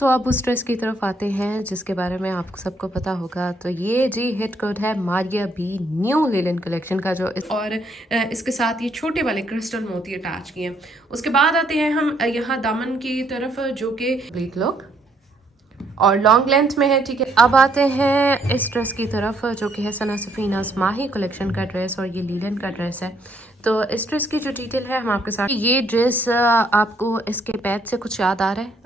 तो अब उस ड्रेस की तरफ आते हैं जिसके बारे में आप सबको पता होगा। तो ये जी हिट कोड है Maria B new linen collection का और इसके साथ ये छोटे वाले क्रिस्टल मोती अटैच किए हैं। उसके बाद आते हैं हम यहाँ दामन की तरफ जो कि कंप्लीट लुक और लॉन्ग लेंथ में है। ठीक है, अब आते हैं इस ड्रेस की तरफ जो कि है सना सफीनाज माही कलेक्शन का ड्रेस और ये लीलन का ड्रेस है। तो इस ड्रेस की जो डिटेल है हम आपके साथ, ये ड्रेस आपको इसके पैच से कुछ याद आ रहा है?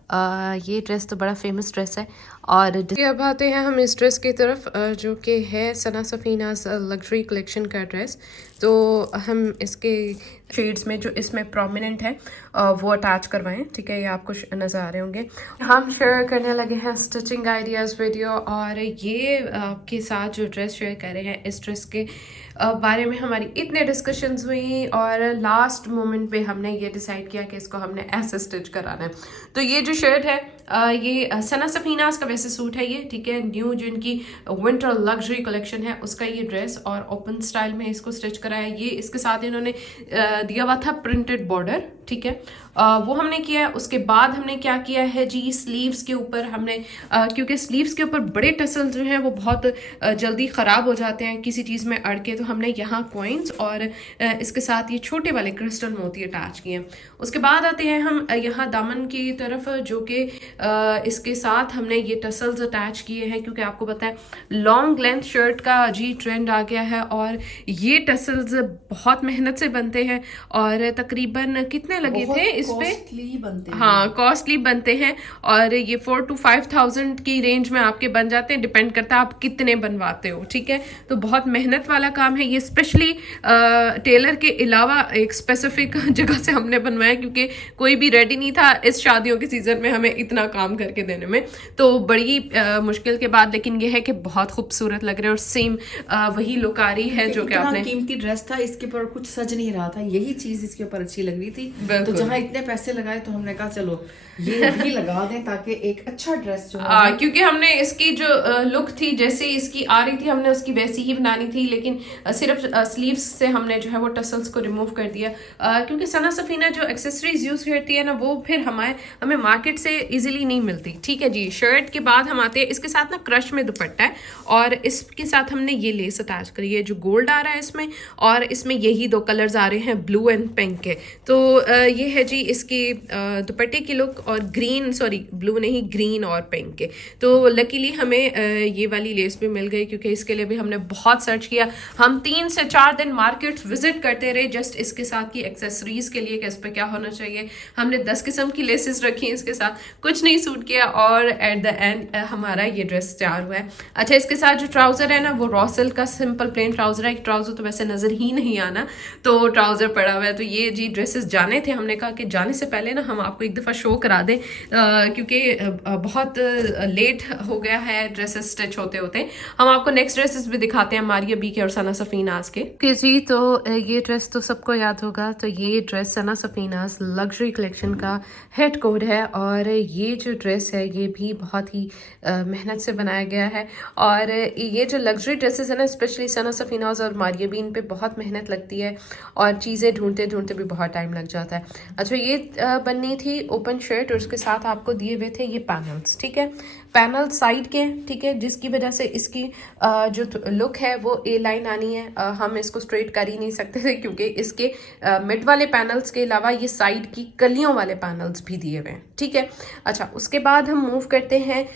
ये ड्रेस तो बड़ा फेमस ड्रेस है। और अब आते हैं हम इस ड्रेस की तरफ जो कि है सना सफीनाज लग्जरी कलेक्शन का ड्रेस। तो हम इसके शेड्स में जो इसमें प्रोमिनेंट है वो अटैच करवाएं। ठीक है, ये आपको नज़र आ रहे होंगे। हम शेयर करने लगे हैं स्टिचिंग आइडियाज़ वीडियो, और ये आपके साथ जो ड्रेस शेयर कर रहे हैं, इस ड्रेस के बारे में हमारी इतने डिस्कशंस हुई और लास्ट मोमेंट पे हमने ये डिसाइड किया कि इसको हमने ऐसे स्टिच कराना है। तो ये जो शर्ट है ये सना सफीनाज का वैसे सूट है ये। ठीक है, न्यू जो इनकी विंटर लग्जरी कलेक्शन है उसका ये ड्रेस, और ओपन स्टाइल में इसको स्टिच कराया। ये इसके साथ इन्होंने दिया हुआ था प्रिंटेड बॉर्डर। ठीक है, वो हमने किया है। उसके बाद हमने क्या किया है जी, स्लीव्स के ऊपर हमने क्योंकि स्लीव्स के ऊपर बड़े टसल जो हैं वो बहुत जल्दी ख़राब हो जाते हैं किसी चीज़ में अड़ के, तो हमने यहाँ कॉइन्स और इसके साथ ये छोटे वाले क्रिस्टल मोती अटैच किए हैं। उसके बाद आते हैं हम यहाँ दामन की तरफ जो कि इसके साथ हमने ये टसल्स अटैच किए हैं, क्योंकि आपको पता है लॉन्ग लेंथ शर्ट का जी ट्रेंड आ गया है और ये टसल्स बहुत मेहनत से बनते हैं और तकरीबन कितने लगे थे इस पे? हाँ, कॉस्टली बनते हैं और ये 4,000 to 5,000 की रेंज में आपके बन जाते हैं, डिपेंड करता है आप कितने बनवाते हो। ठीक है, तो बहुत मेहनत वाला काम है ये, स्पेशली टेलर के अलावा एक स्पेसिफिक जगह से हमने बनवाया, क्योंकि कोई भी रेडी नहीं था इस शादियों के सीजन में हमें इतना काम करके देने में। तो बड़ी मुश्किल के बाद, लेकिन ये है कि बहुत खूबसूरत लग रहे हैं और सेम वही लुक आ रही है जो कि आपने। कीमती ड्रेस था, इसके ऊपर कुछ सज नहीं रहा था, यही चीज इसके ऊपर अच्छी लग रही थी। तो जहाँ इतने पैसे लगाए तो हमने कहा चलो ये भी लगा दें ताकि एक अच्छा ड्रेस जो है, क्योंकि हमने इसकी जो लुक थी जैसे इसकी आ रही थी हमने उसकी वैसी ही बनानी थी, लेकिन सिर्फ स्लीव्स से हमने जो है वो टसल्स को रिमूव कर दिया, क्योंकि सना सफीना जो एक्सेसरीज यूज करती है ना वो फिर हमें मार्केट से इजीली नहीं मिलती। ठीक है जी, शर्ट के बाद हम आते हैं इसके साथ ना क्रश में दुपट्टा है और इसके साथ हमने ये लेस अटैच करी है जो गोल्ड आ रहा है इसमें, और इसमें यही दो कलर्स आ रहे हैं ब्लू एंड पिंक के। तो ये है जी इसकी दुपट्टे की लुक, और ग्रीन, सॉरी ब्लू नहीं, ग्रीन और पिंक के। तो लकीली हमें ये वाली लेस भी मिल गई, क्योंकि इसके लिए भी हमने बहुत सर्च किया। हम 3 से 4 दिन मार्केट विजिट करते रहे जस्ट इसके साथ की एक्सेसरीज के लिए कि इस पर क्या होना चाहिए। हमने 10 किस्म की लेसेस रखी हैं इसके साथ, कुछ नहीं सूट किया और एट द एंड हमारा ये ड्रेस तैयार हुआ है। अच्छा, इसके साथ जो ट्राउजर है ना वो रॉ सिल्क का सिंपल प्लेन ट्राउजर है। ट्राउजर तो वैसे नजर ही नहीं आना, तो ट्राउजर पड़ा हुआ है। तो ये जी ड्रेसेस जाने थे, हमने कहा कि जाने से पहले ना हम आपको एक दफ़ा शो करा दें, क्योंकि बहुत लेट हो गया है ड्रेसेस स्टिच होते होते। हम आपको नेक्स्ट ड्रेसेस भी दिखाते हैं मारिया बी के और सना सफीनाज के जी। तो ये ड्रेस तो सबको याद होगा। तो ये ड्रेस सना सफीनाज लग्जरी कलेक्शन का हेड कोड है, और ये जो ड्रेस है ये भी बहुत ही मेहनत से बनाया गया है। और ये जो लग्जरी ड्रेसेस है ना, स्पेशली सना सफीनाज और मारिया बी, इन पे बहुत मेहनत लगती है और चीज़ें ढूंढते ढूंढते भी बहुत टाइम लग जाता है। अच्छा, ये बननी थी ओपन शर्ट और उसके साथ आपको दिए हुए थे ये पैनल्स। ठीक है, पैनल साइड के, ठीक है, जिसकी वजह से इसकी जो लुक है वो ए लाइन आनी है। हम इसको स्ट्रेट कर ही नहीं सकते थे क्योंकि इसके मिड वाले पैनल्स के अलावा ये साइड की कलियों वाले पैनल्स भी दिए हुए हैं। ठीक है, अच्छा, उसके बाद हम मूव करते हैं।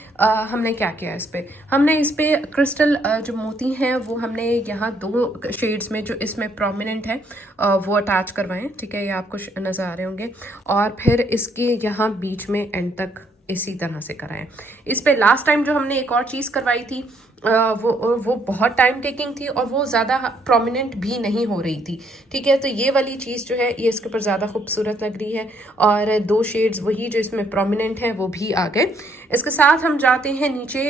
हमने क्या किया इस पे, हमने इस पे क्रिस्टल जो मोती हैं वो हमने यहाँ 2 शेड्स में जो इसमें प्रोमिनेंट है वो अटैच करवाएं। ठीक है, ये आपको नज़र आ रहे होंगे, और फिर इसके यहाँ बीच में एंड तक इसी तरह से कराएं। इस पे लास्ट टाइम जो हमने एक और चीज़ करवाई थी वो बहुत टाइम टेकिंग थी और वो ज़्यादा प्रोमिनेंट भी नहीं हो रही थी। ठीक है, तो ये वाली चीज़ जो है ये इसके ऊपर ज़्यादा खूबसूरत लग रही है, और 2 शेड्स वही जो इसमें प्रोमिनेंट है वो भी आ गए। इसके साथ हम जाते हैं नीचे,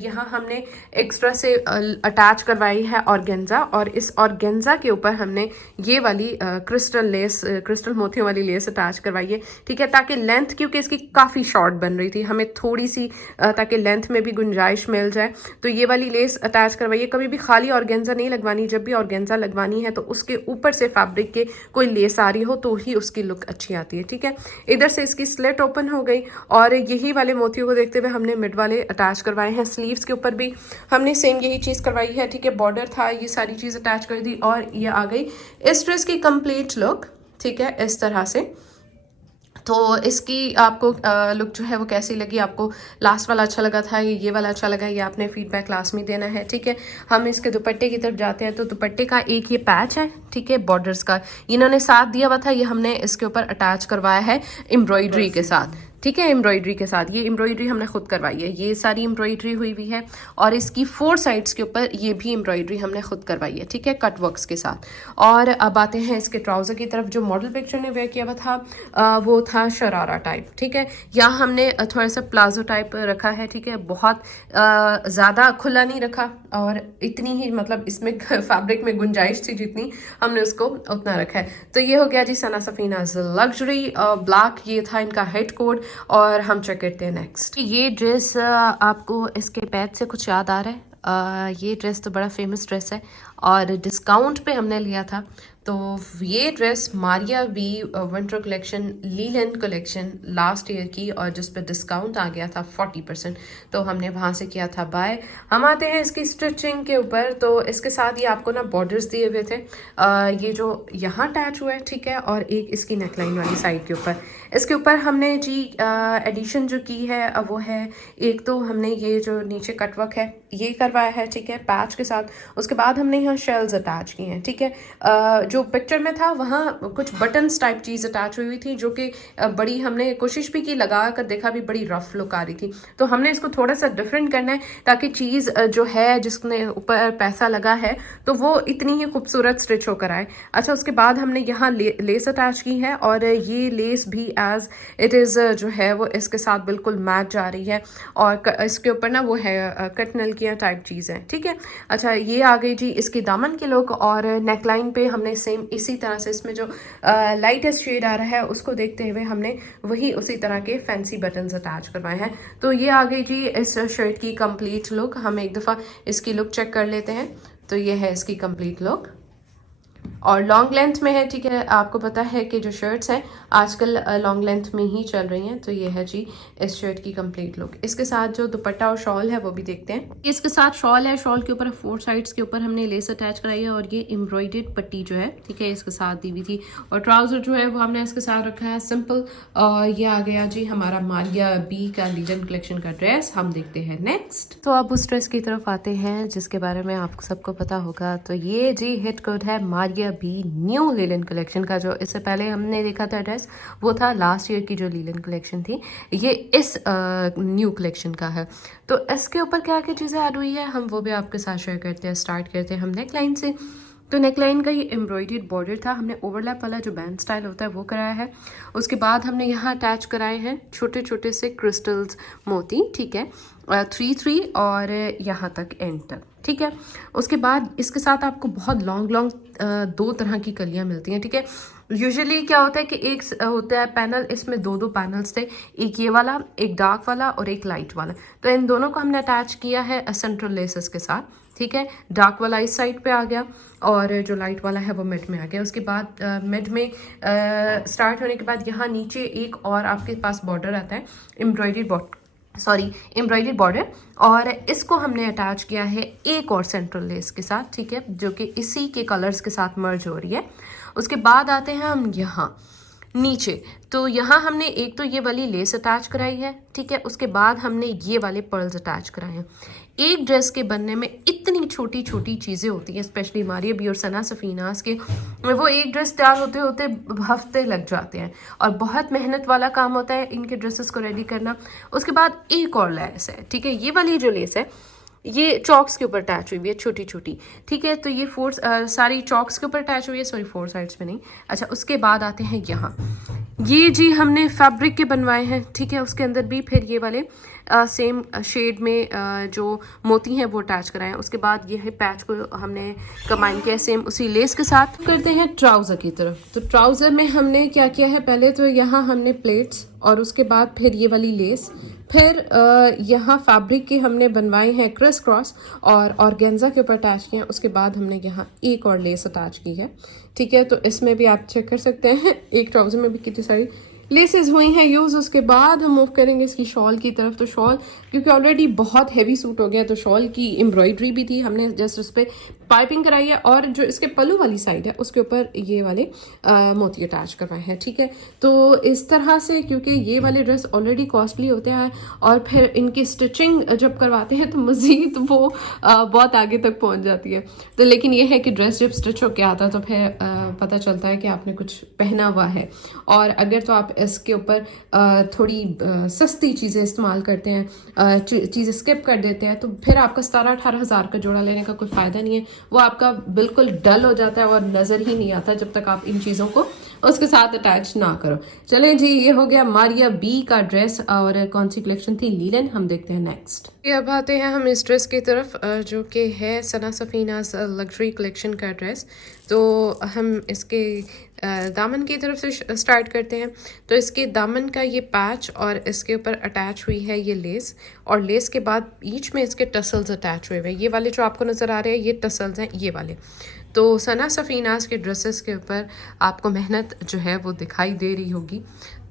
यहाँ हमने एक्स्ट्रा से अटैच करवाई है ऑर्गेन्जा, और इस ऑर्गेन्जा के ऊपर हमने ये वाली क्रिस्टल मोतियों वाली लेस अटैच करवाई है। ठीक है, ताकि लेंथ, क्योंकि इसकी काफ़ी शॉर्ट बन रही थी, हमें थोड़ी सी ताकि लेंथ में भी गुंजाइश मिल जाए तो ये वाली लेस अटैच करवाइए। कभी भी खाली ऑर्गेन्जा नहीं लगवानी, जब भी ऑर्गेन्जा लगवानी है तो उसके ऊपर से फैब्रिक के कोई लेस आ रही हो तो ही उसकी लुक अच्छी आती है, ठीक है। इधर से इसकी स्लिट ओपन हो गई और यही वाले मोतियों को देखते हुए हमने मिड वाले अटैच करवाए हैं। स्लीव्स के ऊपर भी हमने सेम यही चीज़ करवाई है, ठीक है। बॉर्डर था, ये सारी चीज़ अटैच कर दी और ये आ गई इस ड्रेस की कंप्लीट लुक, ठीक है, इस तरह से। तो इसकी आपको लुक जो है वो कैसी लगी, आपको लास्ट वाला अच्छा लगा था, ये वाला अच्छा लगा, ये आपने फीडबैक लास्ट में देना है, ठीक है। हम इसके दुपट्टे की तरफ जाते हैं। तो दुपट्टे का एक ये पैच है, ठीक है, बॉर्डर्स का इन्होंने साथ दिया हुआ था, ये हमने इसके ऊपर अटैच करवाया है एम्ब्रॉयडरी के साथ, ठीक है, एम्ब्रॉयडरी के साथ। ये एम्ब्रॉयडरी हमने खुद करवाई है, ये सारी एम्ब्रॉयडरी हुई हुई है और इसकी 4 साइड्स के ऊपर ये भी एम्ब्रॉयडरी हमने खुद करवाई है, ठीक है, कट वर्क्स के साथ। और अब आते हैं इसके ट्राउज़र की तरफ। जो मॉडल पिक्चर ने वेयर किया हुआ था वो था शरारा टाइप, ठीक है। यहाँ हमने थोड़ा सा प्लाजो टाइप रखा है, ठीक है, बहुत ज़्यादा खुला नहीं रखा और इतनी ही मतलब इसमें फैब्रिक में गुंजाइश थी जितनी, हमने उसको उतना रखा है। तो ये हो गया जी सना सफीनाज लग्जरी ब्लैक, ये था इनका हेड कोड। और हम चेक करते हैं नेक्स्ट। ये ड्रेस आपको इसके पैच से कुछ याद आ रहा है? ये ड्रेस तो बड़ा फेमस ड्रेस है और डिस्काउंट पे हमने लिया था। तो ये dress Maria B winter collection linen collection last year की, और जिस पर डिस्काउंट आ गया था 40%, तो हमने वहाँ से किया था बाय। हम आते हैं इसकी स्टिचिंग के ऊपर। तो इसके साथ ये आपको ना बॉर्डर्स दिए हुए थे, ये जो यहाँ अटैच हुआ है, ठीक है, और एक इसकी नेकलाइन वाली साइड के ऊपर। इसके ऊपर हमने जी एडिशन जो की है वो है, एक तो हमने ये जो नीचे कटवर्क है ये करवाया है, ठीक है, पैच के साथ। उसके बाद हमने यहाँ शेल्स अटैच किए हैं, ठीक है। जो पिक्चर में था वहाँ कुछ बटन्स टाइप चीज़ अटैच हुई थी जो कि बड़ी, हमने कोशिश भी की, लगा कर देखा भी, बड़ी रफ लुक आ रही थी। तो हमने इसको थोड़ा सा डिफरेंट करना है ताकि चीज़ जो है जिसने ऊपर पैसा लगा है तो वो इतनी ही खूबसूरत स्टिच होकर आए। अच्छा, उसके बाद हमने यहाँ लेस अटैच की है और ये लेस भी एज इट इज़ जो है वो इसके साथ बिल्कुल मैच जा रही है और इसके ऊपर ना वो है कटनलकियाँ टाइप चीज़ है, ठीक है। अच्छा, ये आ गई जी इसकी दामन की लुक और नेकलाइन पे हमने सेम इसी तरह से इसमें जो लाइटेस्ट शेड आ रहा है उसको देखते हुए हमने वही उसी तरह के फैंसी बटन्स अटैच करवाए हैं। तो ये आ गई जी इस शर्ट की कंप्लीट लुक। हम एक दफ़ा इसकी लुक चेक कर लेते हैं। तो ये है इसकी कंप्लीट लुक और लॉन्ग लेंथ में है, ठीक है। आपको पता है कि जो शर्ट्स हैं आजकल लॉन्ग लेंथ में ही चल रही हैं। तो ये है जी इस शर्ट की कंप्लीट लुक। इसके साथ जो दुपट्टा और शॉल है वो भी देखते हैं। इसके साथ शॉल है, शॉल के ऊपर 4 साइड्स के ऊपर हमने लेस अटैच कराई है और ये एम्ब्रॉयडर्ड पट्टी जो है, ठीक है, इसके साथ दी हुई थी। और ट्राउजर जो है वो हमने इसके साथ रखा है सिंपल। और ये आ गया जी हमारा मारिया बी का लीलन कलेक्शन का ड्रेस। हम देखते हैं नेक्स्ट। तो अब उस ड्रेस की तरफ आते हैं जिसके बारे में आपको सबको पता होगा। तो ये जी हिट कोड है Maria B new linen collection का। जो इससे पहले हमने देखा था ड्रेस वो था लास्ट ईयर की जो लीलन कलेक्शन थी, ये इस न्यू कलेक्शन का है। तो इसके ऊपर क्या क्या चीज़ें ऐड हुई है हम वो भी आपके साथ शेयर करते हैं। स्टार्ट करते हैं हम नेकलाइन से। तो नेकलाइन का ये एम्ब्रॉयडर्ड बॉर्डर था, हमने ओवरलैप वाला जो बैंड स्टाइल होता है वो कराया है। उसके बाद हमने यहाँ अटैच कराए हैं छोटे छोटे से क्रिस्टल्स मोती, ठीक है, 3 और यहाँ तक एंड तक, ठीक है। उसके बाद इसके साथ आपको बहुत लॉन्ग 2 तरह की कलियाँ मिलती हैं, ठीक है। यूजुअली क्या होता है कि एक होता है पैनल, इसमें 2 पैनल्स थे, एक ये वाला, एक डार्क वाला और एक लाइट वाला। तो इन दोनों को हमने अटैच किया है सेंट्रल लेसेस के साथ, ठीक है। डार्क वाला इस साइड पे आ गया और जो लाइट वाला है वो मिड में आ गया। उसके बाद मिड में स्टार्ट होने के बाद यहाँ नीचे एक और आपके पास बॉर्डर आता है, एम्ब्रॉयडर्ड बॉर्डर, और इसको हमने अटैच किया है एक और सेंट्रल लेस के साथ, ठीक है, जो कि इसी के कलर्स के साथ मर्ज हो रही है। उसके बाद आते हैं हम यहाँ नीचे। तो यहाँ हमने एक तो ये वाली लेस अटैच कराई है, ठीक है। उसके बाद हमने ये वाले पर्ल्स अटैच कराए हैं। एक ड्रेस के बनने में इतनी छोटी छोटी चीज़ें होती हैं, स्पेशली मारिया बी और सना सफीनास के, वो एक ड्रेस तैयार होते होते हफ्ते लग जाते हैं और बहुत मेहनत वाला काम होता है इनके ड्रेसेस को रेडी करना। उसके बाद एक और लेस है, ठीक है, ये वाली जो लेस है ये चॉक्स के ऊपर अटैच हुई है छोटी छोटी, ठीक है। तो ये 4 सारी चॉक्स के ऊपर अटैच हुई है, सॉरी 4 साइड्स में नहीं। अच्छा, उसके बाद आते हैं यहाँ, ये जी हमने फैब्रिक के बनवाए हैं, ठीक है। उसके अंदर भी फिर ये वाले सेम शेड में जो मोती हैं वो अटैच कराए हैं। उसके बाद ये है पैच को हमने कंबाइन किया सेम उसी लेस के साथ। करते हैं ट्राउज़र की तरफ। तो ट्राउज़र में हमने क्या किया है, पहले तो यहाँ हमने प्लेट्स और उसके बाद फिर ये वाली लेस, फिर यहाँ फैब्रिक के हमने बनवाए हैं क्रिस क्रॉस और ऑर्गेन्जा के ऊपर अटैच किए हैं। उसके बाद हमने यहाँ एक और लेस अटैच की है, ठीक है। तो इसमें भी आप चेक कर सकते हैं एक ट्राउज़र में भी कितनी सारी लेसेस हुई हैं यूज़। उसके बाद हम मूव करेंगे इसकी शॉल की तरफ। तो शॉल क्योंकि ऑलरेडी बहुत हैवी सूट हो गया तो शॉल की एम्ब्रॉयडरी भी थी, हमने जस्ट उस पर पाइपिंग कराई है और जो इसके पल्लू वाली साइड है उसके ऊपर ये वाले मोती अटैच करवाए हैं, ठीक है। तो इस तरह से क्योंकि ये वाले ड्रेस ऑलरेडी कॉस्टली होते हैं और फिर इनकी स्टिचिंग जब करवाते हैं तो मज़ीद वो बहुत आगे तक पहुंच जाती है। तो लेकिन ये है कि ड्रेस जब स्टिच होकर आता है तो फिर पता चलता है कि आपने कुछ पहना हुआ है। और अगर तो आप इसके ऊपर थोड़ी सस्ती चीज़ें इस्तेमाल करते हैं, चीज़ें स्किप कर देते हैं, तो फिर आपका 17-18 हज़ार का जोड़ा लेने का कोई फ़ायदा नहीं है। वो आपका बिल्कुल डल हो जाता है और नज़र ही नहीं आता जब तक आप इन चीज़ों को उसके साथ अटैच ना करो। चलें जी, ये हो गया मारिया बी का ड्रेस और कौन सी कलेक्शन थी, लीलन। हम देखते हैं नेक्स्ट। अब आते हैं हम इस ड्रेस की तरफ जो कि है सना सफीनास लग्जरी कलेक्शन का ड्रेस। तो हम इसके दामन की तरफ से स्टार्ट करते हैं। तो इसके दामन का ये पैच और इसके ऊपर अटैच हुई है ये लेस, और लेस के बाद बीच में इसके टसल्स अटैच हुए हुए। ये वाले जो आपको नज़र आ रहे हैं ये टसल्स हैं, ये वाले। तो सना सफीनास के ड्रेसेस के ऊपर आपको मेहनत जो है वो दिखाई दे रही होगी।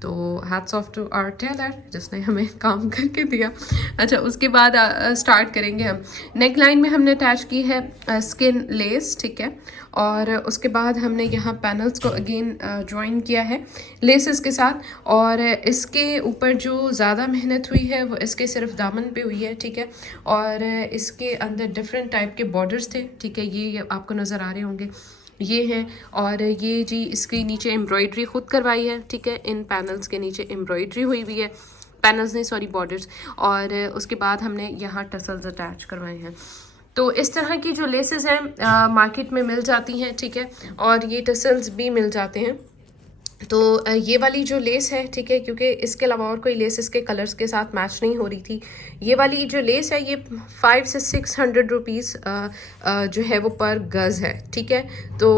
तो hats off to our tailor जिसने हमें काम करके दिया। अच्छा, उसके बाद स्टार्ट करेंगे हम। नेक लाइन में हमने अटैच की है स्किन लेस, ठीक है। और उसके बाद हमने यहाँ पैनल्स को अगेन ज्वाइन किया है लेसेस के साथ। और इसके ऊपर जो ज़्यादा मेहनत हुई है वो इसके सिर्फ दामन पे हुई है, ठीक है। और इसके अंदर डिफरेंट टाइप के बॉर्डर्स थे, ठीक है। ये आपको नज़र आ रहे होंगे, ये हैं। और ये जी इसके नीचे एम्ब्रॉयडरी खुद करवाई है, ठीक है। इन पैनल्स के नीचे एम्ब्रॉयडरी हुई हुई है, पैनल्स नहीं सॉरी बॉर्डर्स। और उसके बाद हमने यहाँ टसल्स अटैच करवाए हैं। तो इस तरह की जो लेसेस हैं मार्केट में मिल जाती हैं, ठीक है। और ये टसल्स भी मिल जाते हैं। तो ये वाली जो लेस है, ठीक है, क्योंकि इसके अलावा और कोई लेस इसके कलर्स के साथ मैच नहीं हो रही थी। ये वाली जो लेस है ये 500 से 600 रुपीज़ जो है वो पर गज़ है, ठीक है। तो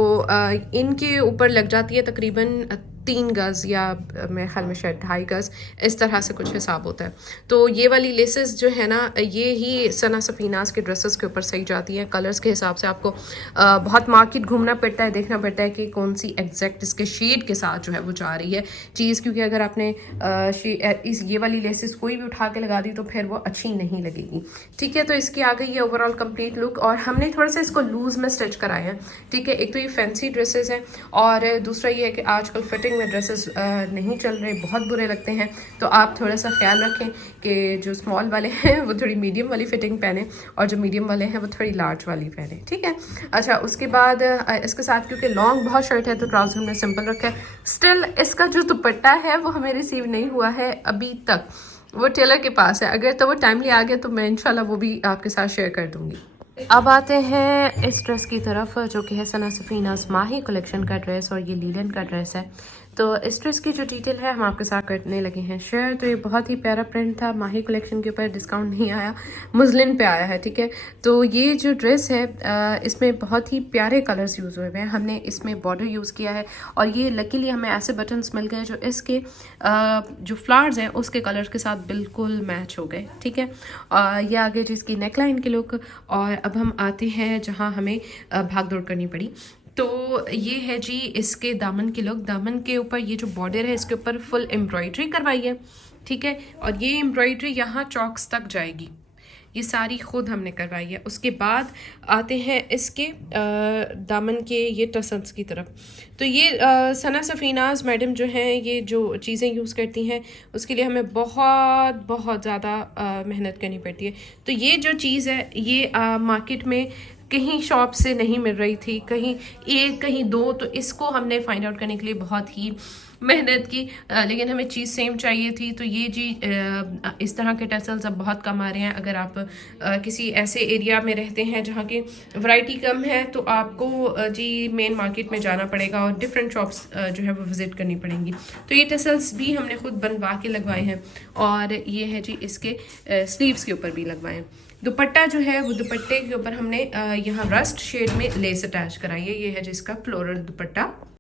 इनके ऊपर लग जाती है तकरीबन 3 गज़ या मेरे ख्याल में शायद 2.5 गज़, इस तरह से कुछ हिसाब होता है। तो ये वाली लेसेस जो है ना ये ही सना सफीनास के ड्रेसेस के ऊपर सही जाती हैं। कलर्स के हिसाब से आपको बहुत मार्केट घूमना पड़ता है, देखना पड़ता है कि कौन सी एग्जैक्ट इसके शेड के साथ जो है वो जा रही है चीज़। क्योंकि अगर आपने ये वाली लेसेस कोई भी उठा के लगा दी तो फिर वो अच्छी नहीं लगेगी, ठीक है। तो इसकी आ गई है ओवरऑल कंप्लीट लुक। और हमने थोड़ा सा इसको लूज़ में स्टिच कराया है, ठीक है। एक तो ये फैंसी ड्रेसेस हैं और दूसरा ये है कि आजकल फिटिंग में ड्रेसेस नहीं चल रहे, बहुत बुरे लगते हैं। तो आप थोड़ा सा ख्याल रखें कि जो स्मॉल वाले हैं वो थोड़ी मीडियम वाली फिटिंग पहने और जो मीडियम वाले हैं वो थोड़ी लार्ज वाली पहने, ठीक है। अच्छा, उसके बाद इसके साथ क्योंकि लॉन्ग बहुत शर्ट है तो ट्राउजर में सिंपल रखा है। स्टिल इसका जो दुपट्टा है वो हमें रिसीव नहीं हुआ है अभी तक, वो टेलर के पास है। अगर तो वो टाइमली आ गया तो मैं इंशाल्लाह वो भी आपके साथ शेयर कर दूंगी। अब आते हैं इस ड्रेस की तरफ जो कि है सना सफीनास माही कलेक्शन का ड्रेस और ये लीलन का ड्रेस है। तो इस ड्रेस की जो डिटेल है हम आपके साथ करने लगे हैं शेयर। तो ये बहुत ही प्यारा प्रिंट था, माही कलेक्शन के ऊपर डिस्काउंट नहीं आया, मुस्लिन पे आया है, ठीक है। तो ये जो ड्रेस है इसमें बहुत ही प्यारे कलर्स यूज़ हुए हैं। हमने इसमें बॉर्डर यूज़ किया है और ये लकीली हमें ऐसे बटन्स मिल गए जो इसके जो फ्लावर्स हैं उसके कलर के साथ बिल्कुल मैच हो गए, ठीक है। ये आगे जिसकी नेकलाइन की लुक। और अब हम आते हैं जहाँ हमें भाग दौड़ करनी पड़ी। तो ये है जी इसके दामन की लुक। दामन के ऊपर ये जो बॉर्डर है इसके ऊपर फुल एम्ब्रॉयडरी करवाई है, ठीक है। और ये एम्ब्रॉयडरी यहाँ चॉक्स तक जाएगी, ये सारी खुद हमने करवाई है। उसके बाद आते हैं इसके दामन के ये टसल्स की तरफ। तो ये सना सफीनाज मैडम जो हैं ये जो चीज़ें यूज़ करती हैं उसके लिए हमें बहुत बहुत ज़्यादा मेहनत करनी पड़ती है। तो ये जो चीज़ है ये मार्केट में कहीं शॉप से नहीं मिल रही थी, कहीं एक कहीं दो। तो इसको हमने फाइंड आउट करने के लिए बहुत ही मेहनत की, लेकिन हमें चीज़ सेम चाहिए थी। तो ये जी इस तरह के टसल्स अब बहुत कम आ रहे हैं। अगर आप किसी ऐसे एरिया में रहते हैं जहाँ की वैरायटी कम है तो आपको जी मेन मार्केट में जाना पड़ेगा और डिफरेंट शॉप्स जो है वो विज़िट करनी पड़ेंगी। तो ये टसल्स भी हमने खुद बनवा के लगवाए हैं और ये है जी इसके स्लीव्स के ऊपर भी लगवाए हैं। दुपट्टा जो है वो दुपट्टे के ऊपर हमने यहाँ रस्ट शेड में लेस अटैच कराई है। ये है जिसका फ्लोरल दुपट्टा।